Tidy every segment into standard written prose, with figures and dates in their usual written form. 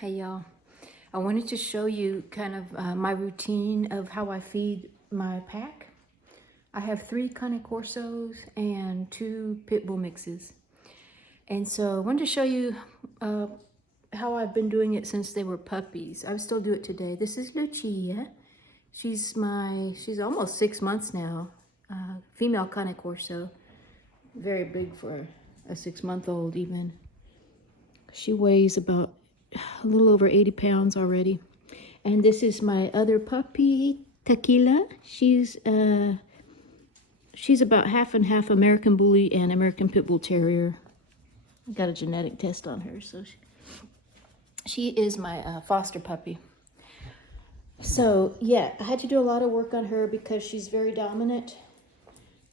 Hey y'all, I wanted to show you kind of my routine of how I feed my pack. I have 3 Cane Corsos and 2 Pitbull mixes. And so I wanted to show you how I've been doing it since they were puppies. I still do it today. This is Lucia. She's almost 6 months now. Female Cane Corso. Very big for a 6-month-old even. She weighs about a little over 80 pounds already. And this is my other puppy, Tequila. She's about half and half American Bully and American Pitbull Terrier. I got a genetic test on her, so she is my foster puppy. So yeah, I had to do a lot of work on her because she's very dominant,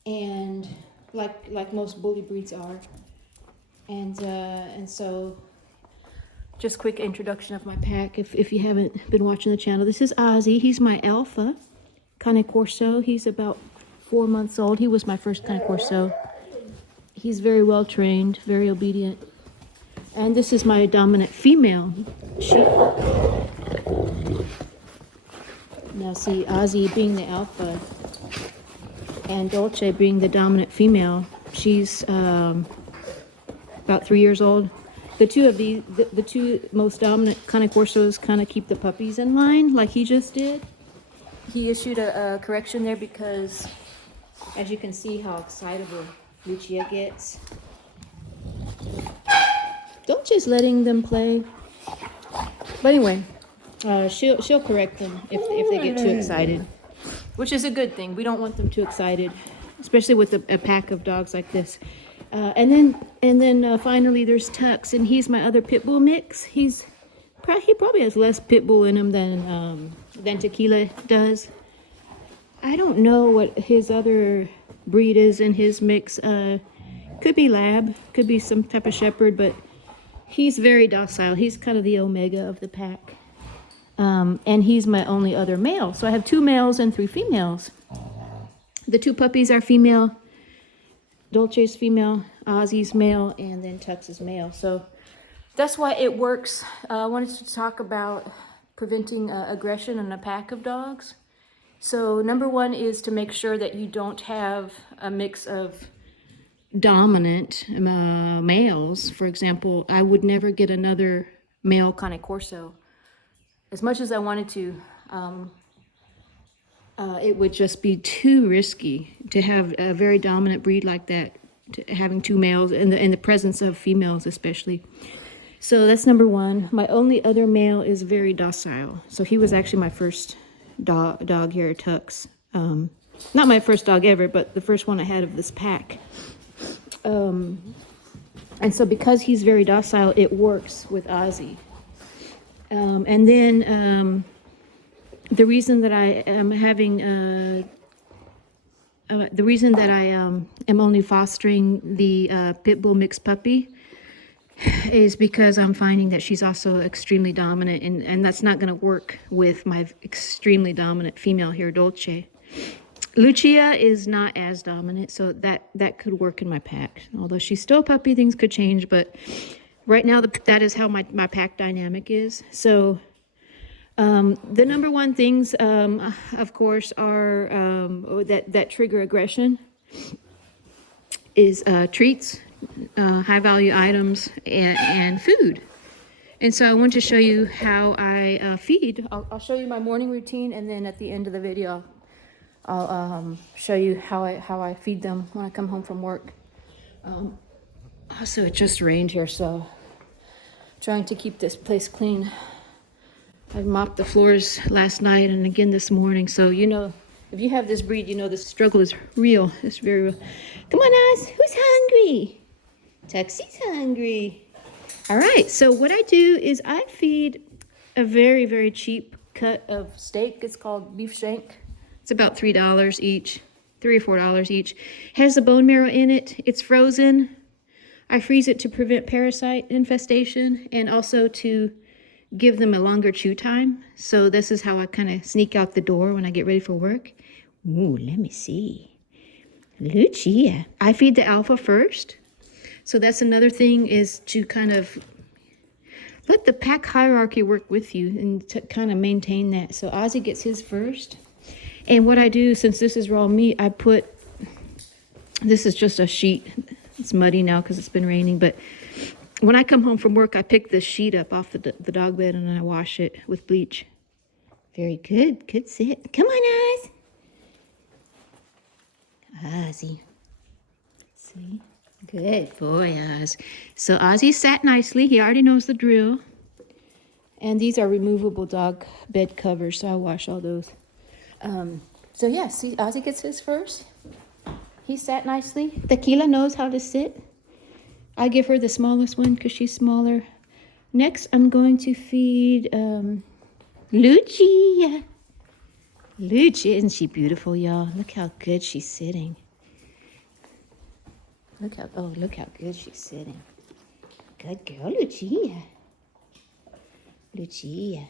and like most bully breeds are. And so just quick introduction of my pack if you haven't been watching the channel. This is Ozzy. He's my alpha Cane Corso. He's about 4 months old. He was my first Cane Corso. He's very well trained, very obedient. And this is my dominant female. Now see, Ozzy being the alpha and Dolce being the dominant female. She's about 3 years old. The two most dominant Cane Corsos kind of keep the puppies in line, like he just did. He issued a correction there because, as you can see, how excitable Lucia gets. Don't just letting them play. But anyway, she'll correct them if they get too excited, which is a good thing. We don't want them too excited, especially with a pack of dogs like this. And then finally there's Tux, and he's my other Pitbull mix. He probably has less Pitbull in him than Tequila does. I don't know what his other breed is in his mix. Could be Lab, could be some type of Shepherd, but he's very docile. He's kind of the omega of the pack. And he's my only other male. So I have 2 males and 3 females. The 2 puppies are female. Dolce's female, Ozzy's male, and then Tux is male. So that's why it works. I wanted to talk about preventing aggression in a pack of dogs. So number 1 is to make sure that you don't have a mix of dominant males. For example, I would never get another male Cane Corso. As much as I wanted to, it would just be too risky to have a very dominant breed like that, having 2 males in the presence of females especially. So that's number 1. My only other male is very docile. So he was actually my first dog here, Tux. Not my first dog ever, but the first one I had of this pack. And so because he's very docile, it works with Ozzy. And then the reason that I am am only fostering the Pitbull mixed puppy is because I'm finding that she's also extremely dominant, and that's not going to work with my extremely dominant female here, Dolce. Lucia is not as dominant, so that could work in my pack. Although she's still a puppy, things could change, but right now that is how my pack dynamic is. So the number 1 things, of course, are that trigger aggression is treats, high-value items, and food. And so I want to show you how I feed. I'll show you my morning routine, and then at the end of the video, I'll show you how I feed them when I come home from work. Also, it just rained here, so trying to keep this place clean. I mopped the floors last night and again this morning. So, if you have this breed, the struggle is real. It's very real. Come on, Oz. Who's hungry? Tuxie's hungry. All right. So what I do is I feed a very, very cheap cut of steak. It's called beef shank. It's about $3 each, $3 or $4 each. Has the bone marrow in it. It's frozen. I freeze it to prevent parasite infestation and also to give them a longer chew time. So this is how I kind of sneak out the door when I get ready for work. Ooh, let me see. Lucia. I feed the alpha first. So that's another thing, is to kind of let the pack hierarchy work with you and to kind of maintain that. So Ozzy gets his first. And what I do, since this is raw meat, I put, this is just a sheet. It's muddy now because it's been raining. But when I come home from work, I pick this sheet up off the dog bed and I wash it with bleach. Very good. Good sit. Come on, Oz. Ozzy. See? Good boy, Oz. So Ozzy sat nicely. He already knows the drill. And these are removable dog bed covers, so I wash all those. So yeah, see, Ozzy gets his first. He sat nicely. Tequila knows how to sit. I give her the smallest one because she's smaller. Next, I'm going to feed Lucia. Lucia, isn't she beautiful, y'all? Look how good she's sitting. Look how good she's sitting. Good girl, Lucia. Lucia.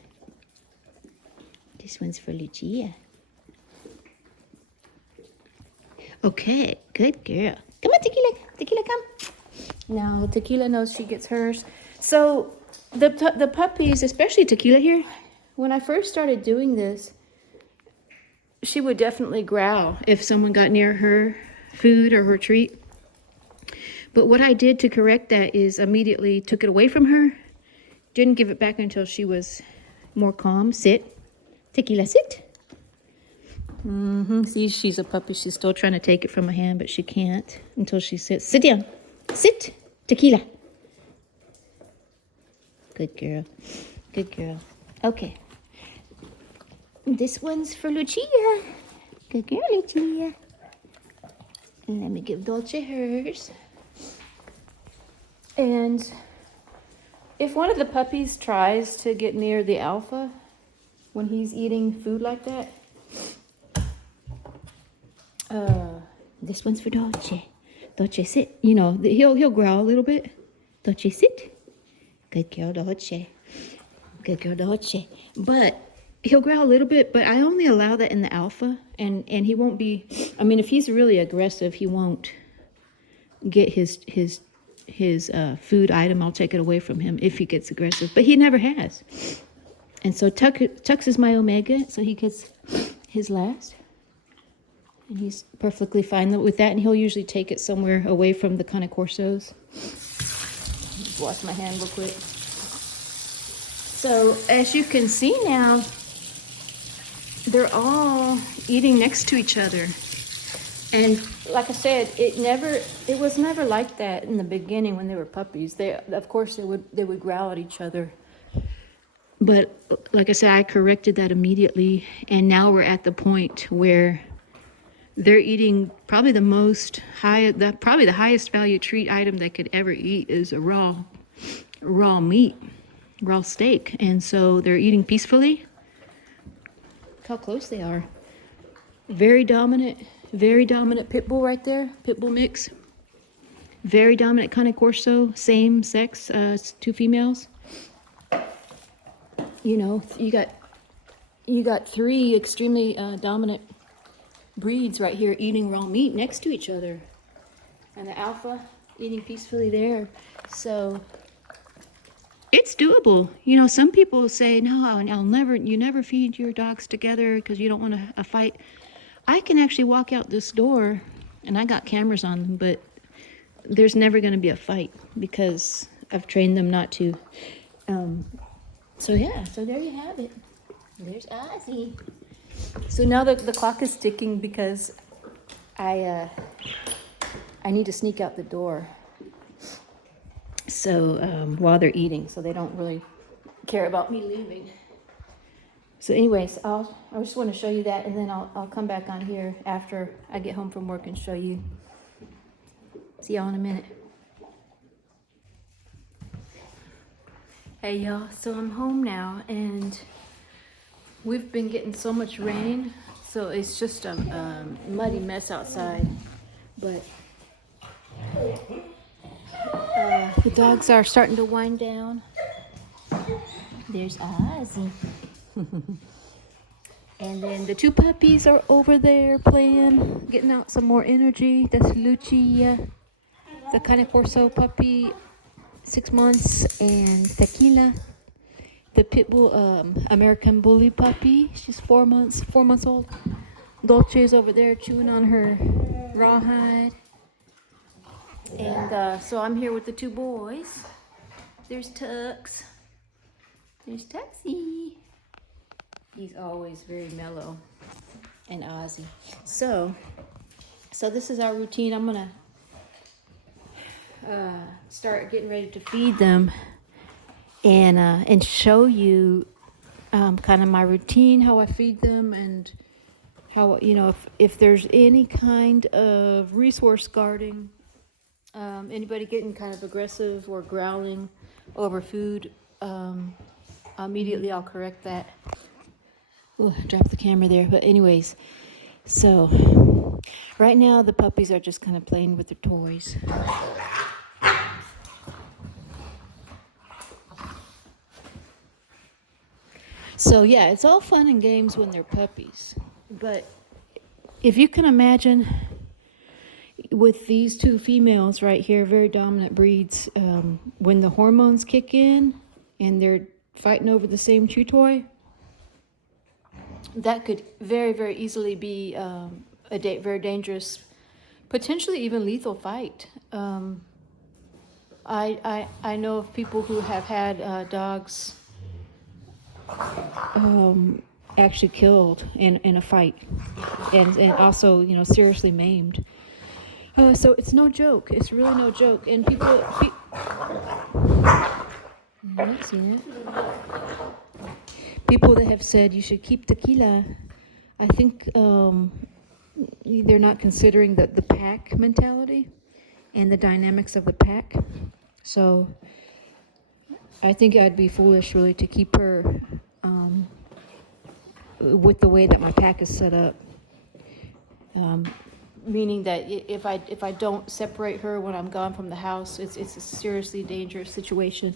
This one's for Lucia. Okay, good girl. Come on, Tequila. Tequila, come. Now, Tequila knows she gets hers. So, the puppies, especially Tequila here, when I first started doing this, she would definitely growl if someone got near her food or her treat. But what I did to correct that is immediately took it away from her. Didn't give it back until she was more calm. Sit. Tequila, sit. See, she's a puppy. She's still trying to take it from my hand, but she can't until she sits. Sit down. Sit. Tequila. Good girl. Good girl. Okay. This one's for Lucia. Good girl, Lucia. And let me give Dolce hers. And if one of the puppies tries to get near the alpha when he's eating food like that, this one's for Dolce. Dolce, sit. You know, he'll growl a little bit. Dolce, sit. Good girl, Dolce. Good girl, Dolce. But he'll growl a little bit, but I only allow that in the alpha, and he won't be. I mean, if he's really aggressive, he won't get his food item. I'll take it away from him if he gets aggressive, but he never has. And so Tux is my omega, so he gets his last. And he's perfectly fine with that, and he'll usually take it somewhere away from the Cane Corsos. Just wash my hand real quick. So as you can see now, they're all eating next to each other. And like I said, it was never like that in the beginning when they were puppies. Of course they would growl at each other. But like I said, I corrected that immediately, and now we're at the point where they're eating probably the highest value treat item they could ever eat is a raw meat, raw steak. And so they're eating peacefully. Look how close they are. Very dominant Pitbull right there, Pitbull mix. Very dominant Cane Corso, same sex, 2 females. You know, you got 3 extremely dominant breeds right here eating raw meat next to each other, and the alpha eating peacefully there. So it's doable. You know, some people say, no, you never feed your dogs together because you don't want a fight. I can actually walk out this door, and I got cameras on them, but there's never going to be a fight because I've trained them not to. So yeah, so there you have it. There's Ozzy. So now the clock is ticking because I need to sneak out the door. So while they're eating, so they don't really care about me leaving. So anyways, I just want to show you that, and then I'll come back on here after I get home from work and show you. See y'all in a minute. Hey y'all, so I'm home now, and we've been getting so much rain, so it's just a muddy mess outside. But the dogs are starting to wind down. There's Ozzy. And then the 2 puppies are over there playing, getting out some more energy. That's Lucia, the Cane Corso puppy. 6 months, and Tequila, the Pitbull American Bully puppy. She's 4 months old. Dolce's over there chewing on her rawhide. And so I'm here with the 2 boys. There's Tux. There's Tuxie. He's always very mellow. And Ozzy. So this is our routine. I'm gonna start getting ready to feed them and show you kind of my routine, how I feed them, and how, you know, if there's any kind of resource guarding, anybody getting kind of aggressive or growling over food, immediately I'll correct that. Ooh, I dropped the camera there. But anyways, so right now the puppies are just kind of playing with their toys. So yeah, it's all fun and games when they're puppies. But if you can imagine, with these 2 females right here, very dominant breeds, when the hormones kick in and they're fighting over the same chew toy, that could very, very easily be a very dangerous, potentially even lethal fight. I know of people who have had dogs actually killed in a fight, and also, you know, seriously maimed. So it's no joke. It's really no joke. And people that have said you should keep Tequila, I think they're not considering the pack mentality and the dynamics of the pack. So I think I'd be foolish really to keep her with the way that my pack is set up. Meaning that if I don't separate her when I'm gone from the house, it's a seriously dangerous situation.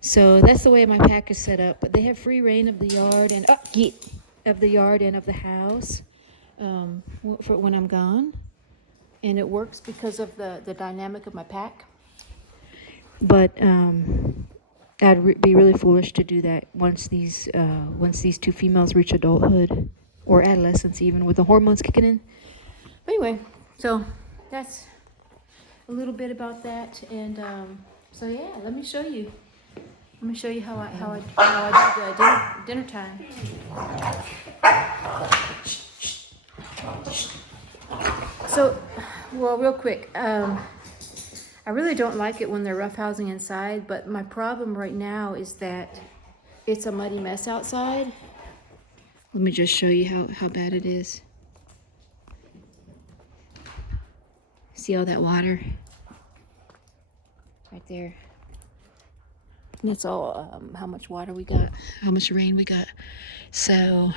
So that's the way my pack is set up. But they have free reign of the yard and of the house for when I'm gone, and it works because of the dynamic of my pack. But I'd be really foolish to do that once these 2 females reach adulthood or adolescence, even with the hormones kicking in. But anyway, so that's a little bit about that, and so yeah, let me show you how I do the dinner time. So, well, real quick, I really don't like it when they're roughhousing inside, but my problem right now is that it's a muddy mess outside. Let me just show you how bad it is. See all that water? Right there. And it's all how much water we got, how much rain we got. So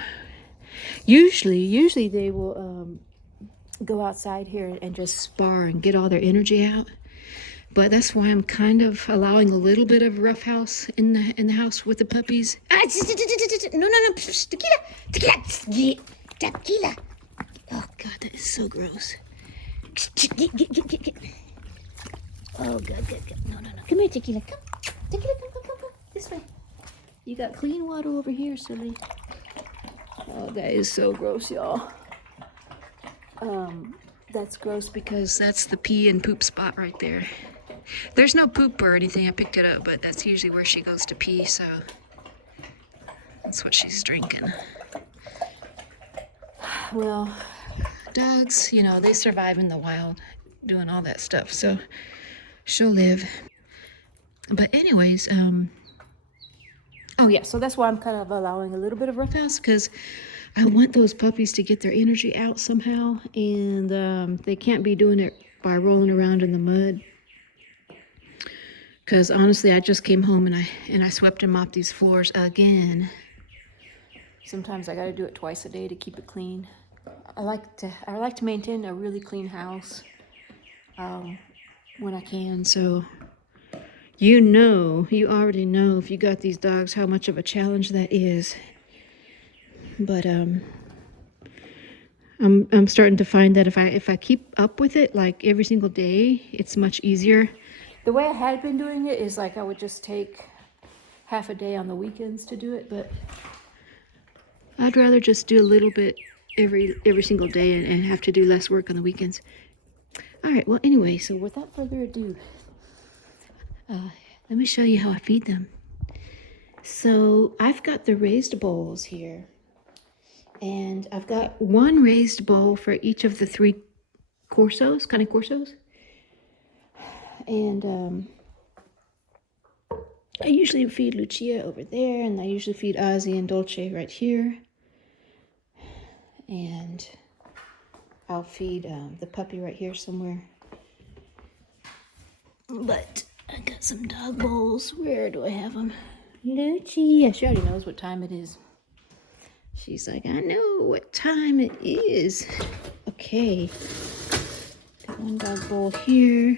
usually they will go outside here and just spar and get all their energy out. But that's why I'm kind of allowing a little bit of rough house in the house with the puppies. No, tequila. Oh God, that is so gross. Get. Oh God. No. Come here, Tequila. Come. Tequila, come. This way. You got clean water over here, silly. Oh, that is so gross, y'all. That's gross because that's the pee and poop spot right there. There's no poop or anything. I picked it up, but that's usually where she goes to pee, so that's what she's drinking. Well, dogs, you know, they survive in the wild doing all that stuff, so she'll live. But anyways, oh yeah, so that's why I'm kind of allowing a little bit of roughhouse, because I want those puppies to get their energy out somehow, and they can't be doing it by rolling around in the mud. Because honestly, I just came home and I swept and mopped these floors again. Sometimes I got to do it twice a day to keep it clean. I like to maintain a really clean house when I can. So you already know if you got these dogs how much of a challenge that is. But I'm starting to find that if I keep up with it like every single day, it's much easier The way I had been doing it is like I would just take half a day on the weekends to do it, but I'd rather just do a little bit every single day and have to do less work on the weekends. All right, well, anyway, so without further ado, let me show you how I feed them. So I've got the raised bowls here, and I've got one raised bowl for each of the 3 Corsos, Cane Corsos. And I usually feed Lucia over there, and I usually feed Ozzy and Dolce right here. And I'll feed the puppy right here somewhere. But I got some dog bowls. Where do I have them? Lucia, she already knows what time it is. She's like, I know what time it is. Okay. Got one dog bowl here.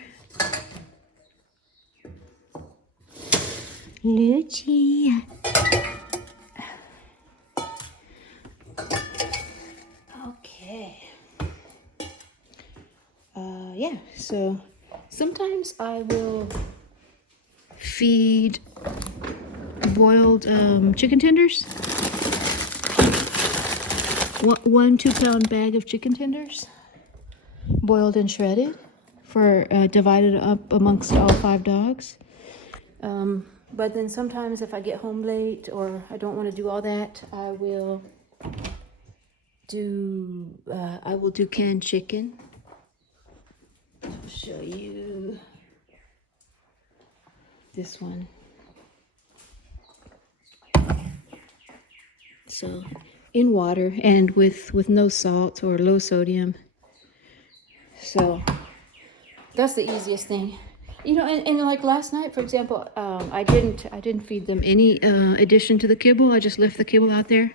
Lucia. Okay. Yeah, so sometimes I will feed boiled chicken tenders. One 2-pound bag of chicken tenders, boiled and shredded, for divided up amongst all 5 dogs. But then sometimes if I get home late or I don't want to do all that, I will do canned chicken. I'll show you this one. So in water and with no salt or low sodium. So that's the easiest thing. You know, and like last night, for example, I didn't feed them any addition to the kibble. I just left the kibble out there.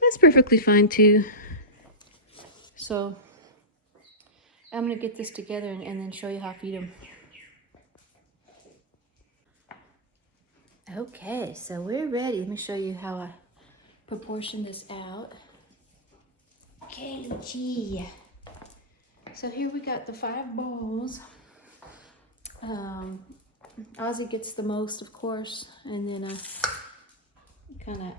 That's perfectly fine too. So I'm gonna get this together and then show you how I feed them. Okay, so we're ready. Let me show you how I proportion this out. Okay, Lucia. So here we got the 5 bowls. Ozzy gets the most, of course, and then I kind of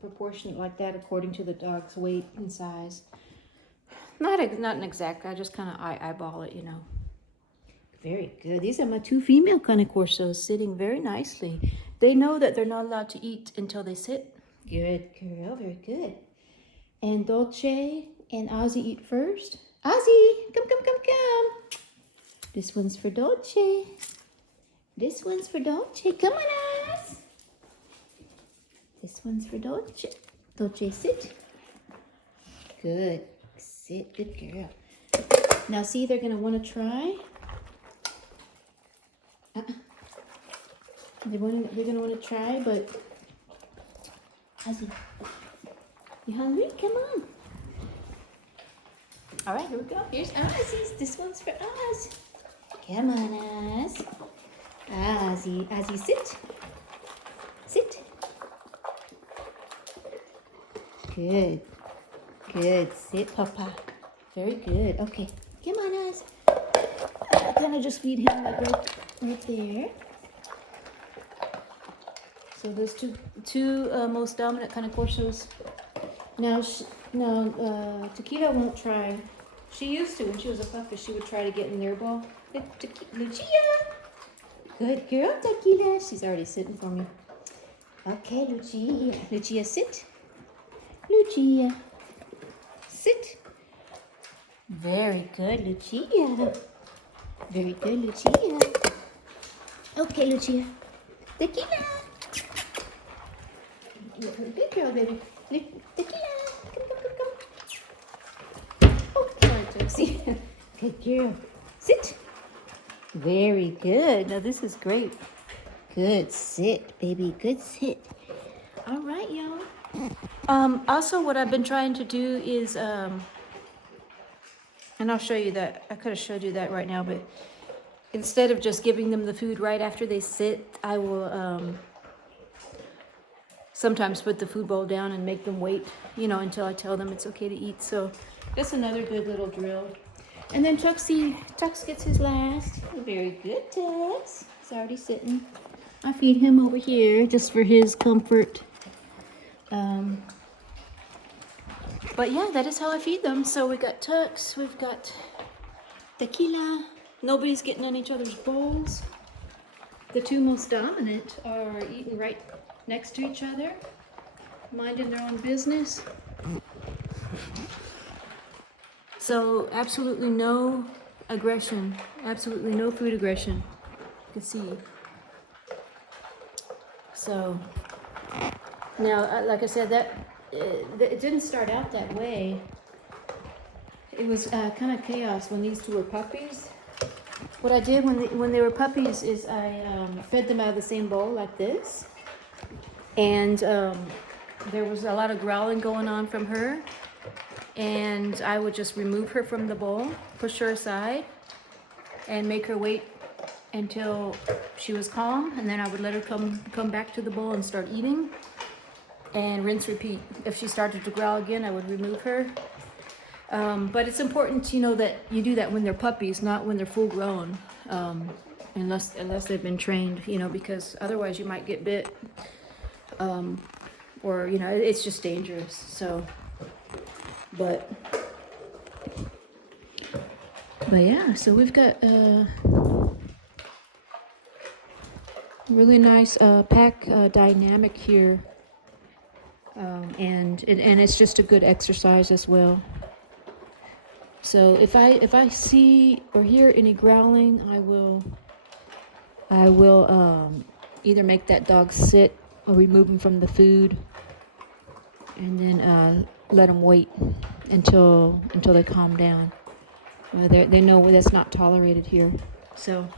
proportion it like that according to the dog's weight and size. Not an exact, I just kind of eyeball it, you know. Very good. These are my 2 female Cane Corsos sitting very nicely. They know that they're not allowed to eat until they sit. Good girl, very good. And Dolce and Ozzy eat first. Ozzy, come. This one's for Dolce. This one's for Dolce. Come on, Oz. This one's for Dolce. Dolce, sit. Good. Sit. Good girl. Now, see, they're going to want to try. They're going to want to try, but Ozzy, you hungry? Come on. All right, here we go. Here's Ozzy's. This one's for Oz. Come on, Oz. Ozzy, sit. Sit. Good. Sit, Papa. Very good. Okay, come on, Oz. I kind of just feed him like right there. So those two most dominant Cane Corsos. Now, Tequila won't try. She used to when she was a puppy. She would try to get in their bowl. Lucia, good girl, Tequila. She's already sitting for me. Okay, Lucia. Lucia, sit. Lucia, sit. Very good, Lucia. Very good, Lucia. Okay, Lucia. Tequila. Good girl, baby. Tequila. Come. Oh, sorry, Tootsie. Good girl. Sit. Very good. Now, this is great. Good sit, baby. Good sit. All right, y'all. Also, what I've been trying to do is, and I'll show you that. I could have showed you that right now, but instead of just giving them the food right after they sit, I will sometimes put the food bowl down and make them wait, until I tell them it's okay to eat. So that's another good little drill. And then Tux gets his last. Very good, Tux. He's already sitting. I feed him over here just for his comfort. But yeah, that is how I feed them. So we got Tux, we've got Tequila. Nobody's getting in each other's bowls. The two most dominant are eating right next to each other, minding their own business. So absolutely no aggression, absolutely no food aggression. You can see. So now, like I said, that it didn't start out that way. It was kind of chaos when these two were puppies. What I did when they were puppies is I fed them out of the same bowl like this, and there was a lot of growling going on from her, and I would just remove her from the bowl, push her aside, and make her wait until she was calm, and then I would let her come back to the bowl and start eating, and rinse, repeat. If she started to growl again, I would remove her. But it's important to know that you do that when they're puppies, not when they're full grown, unless they've been trained, because otherwise you might get bit, or it's just dangerous. So, but yeah, so we've got really nice pack dynamic here, and it's just a good exercise as well. So if I see or hear any growling, I will either make that dog sit or remove him from the food, and then let them wait until they calm down. They know that's not tolerated here. So,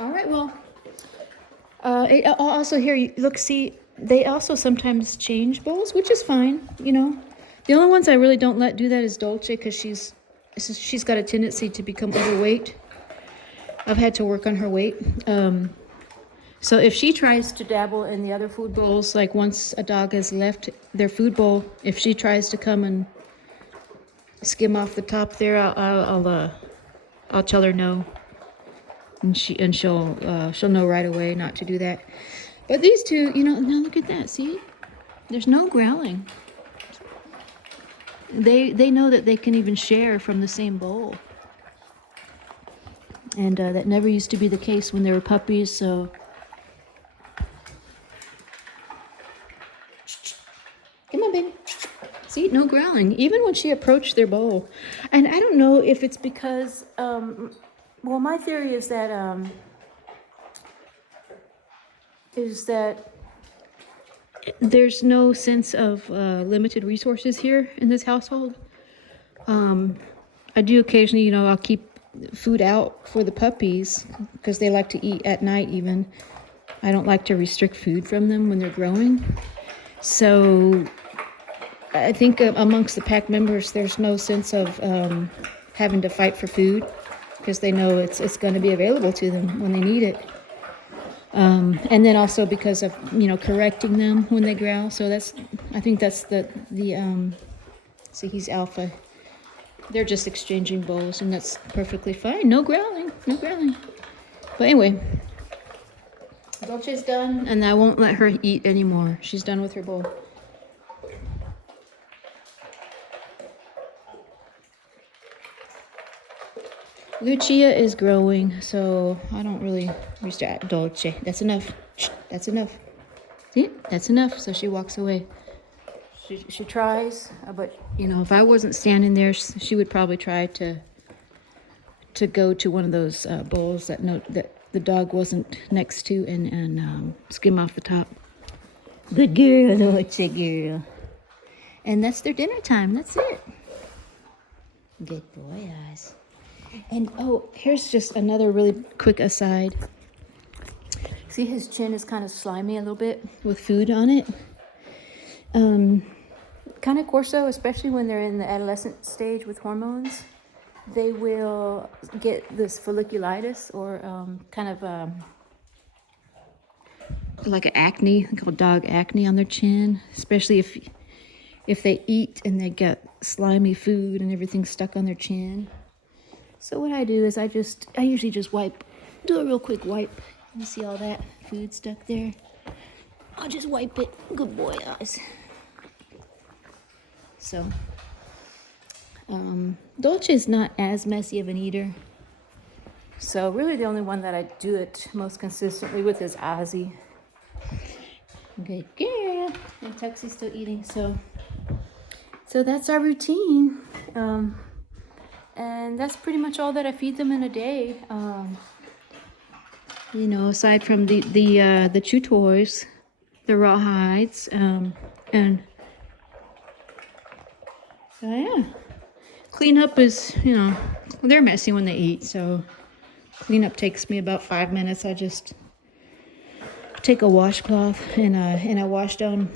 all right. Well, also here, look, see, they also sometimes change bowls, which is fine. The only ones I really don't let do that is Dolce, because she's got a tendency to become overweight. I've had to work on her weight. So if she tries to dabble in the other food bowls, like once a dog has left their food bowl, if she tries to come and skim off the top there, I'll tell her no, and she'll know right away not to do that. But these two, now look at that. See, there's no growling. They know that they can even share from the same bowl, and that never used to be the case when they were puppies. So come on, baby. See, no growling, even when she approached their bowl. And I don't know if it's because my theory is that there's no sense of limited resources here in this household. I do occasionally, I'll keep food out for the puppies because they like to eat at night even. I don't like to restrict food from them when they're growing. So I think amongst the pack members, there's no sense of having to fight for food because they know it's going to be available to them when they need it. And then also because of, correcting them when they growl. So I think that's the see, he's alpha. They're just exchanging bowls, and that's perfectly fine. No growling. But anyway, Dolce's done, and I won't let her eat anymore. She's done with her bowl. Lucia is growing, so I don't really restrict Dolce. That's enough. That's enough. See? That's enough. So she walks away. She tries, but if I wasn't standing there, she would probably try to go to one of those bowls that the dog wasn't next to and skim off the top. Good girl, Dolce girl. And that's their dinner time. That's it. Good boy, eyes. And here's just another really quick aside. See, his chin is kind of slimy a little bit with food on it. Cane Corso, especially when they're in the adolescent stage with hormones, they will get this folliculitis or like an acne, called dog acne on their chin, especially if they eat and they get slimy food and everything stuck on their chin. So what I do is I usually just do a real quick wipe. You see all that food stuck there? I'll just wipe it. Good boy, eyes. So, Dolce is not as messy of an eater. So really the only one that I do it most consistently with is Ozzy. Good girl. And Tuxie's still eating, so that's our routine. And that's pretty much all that I feed them in a day. You know, aside from the chew toys, the raw hides, and yeah. Cleanup is, you know, they're messy when they eat, so cleanup takes me about 5 minutes. I just take a washcloth and I wash down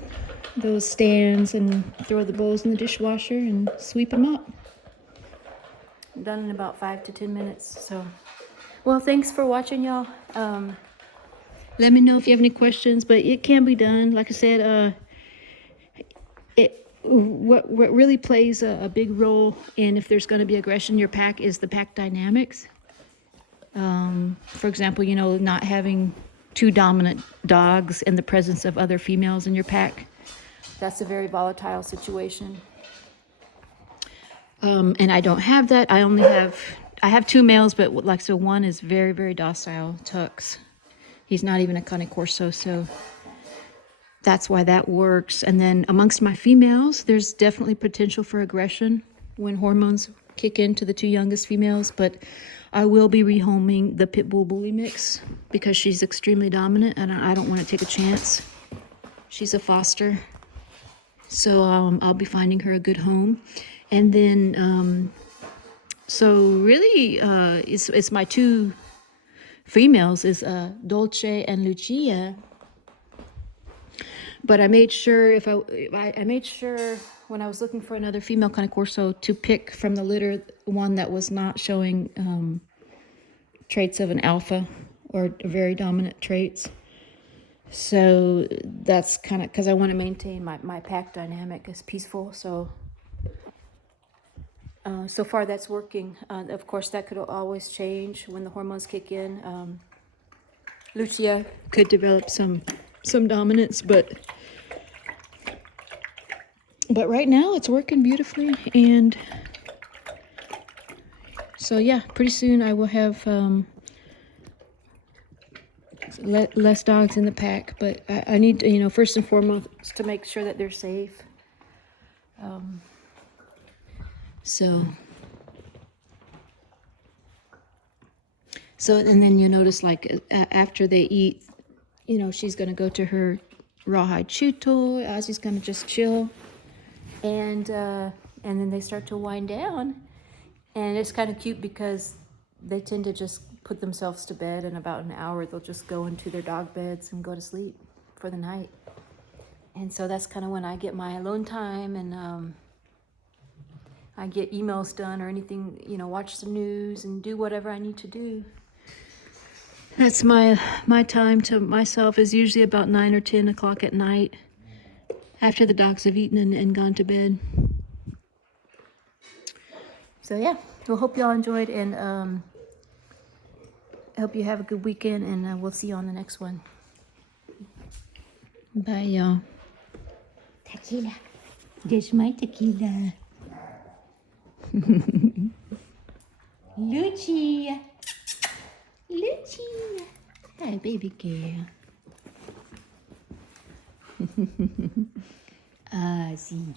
those stands and throw the bowls in the dishwasher and sweep them up. Done in about 5 to 10 minutes. So, well, thanks for watching, y'all. Let me know if you have any questions, but it can be done. Like I said, what really plays a big role in if there's going to be aggression in your pack is the pack dynamics. For example, you know, not having 2 dominant dogs in the presence of other females in your pack. That's a very volatile situation. And I don't have that. I have 2 males, but like, so one is very, very docile, Tux. He's not even a Cane Corso, so that's why that works. And then amongst my females, there's definitely potential for aggression when hormones kick into the 2 youngest females, but I will be rehoming the Pitbull bully mix because she's extremely dominant and I don't want to take a chance. She's a foster. So I'll be finding her a good home. And then, so really, it's my 2 females is Dolce and Lucia. But I made sure I made sure when I was looking for another female Cane Corso to pick from the litter one that was not showing traits of an alpha or very dominant traits. So that's kind of because I want to maintain my pack dynamic is peaceful. So so far that's working. Of course, that could always change when the hormones kick in. Lucia could develop some dominance, but right now it's working beautifully. And so yeah, pretty soon I will have less dogs in the pack, but I need to, you know, first and foremost to make sure that they're safe. So and then you notice, like, after they eat, you know, she's going to go to her rawhide chew toy. Ozzy's going to just chill. And then they start to wind down. And it's kind of cute because they tend to just put themselves to bed. In about an hour, they'll just go into their dog beds and go to sleep for the night. And so that's kind of when I get my alone time and I get emails done or anything, you know, watch the news and do whatever I need to do. That's my time to myself is usually about 9 or 10 o'clock at night after the dogs have eaten and gone to bed. So yeah, we'll hope y'all enjoyed, and I hope you have a good weekend, and we'll see you on the next one. Bye, y'all. Tequila. There's my tequila. Lucia. Lucia. Hi, baby girl. Ozzy.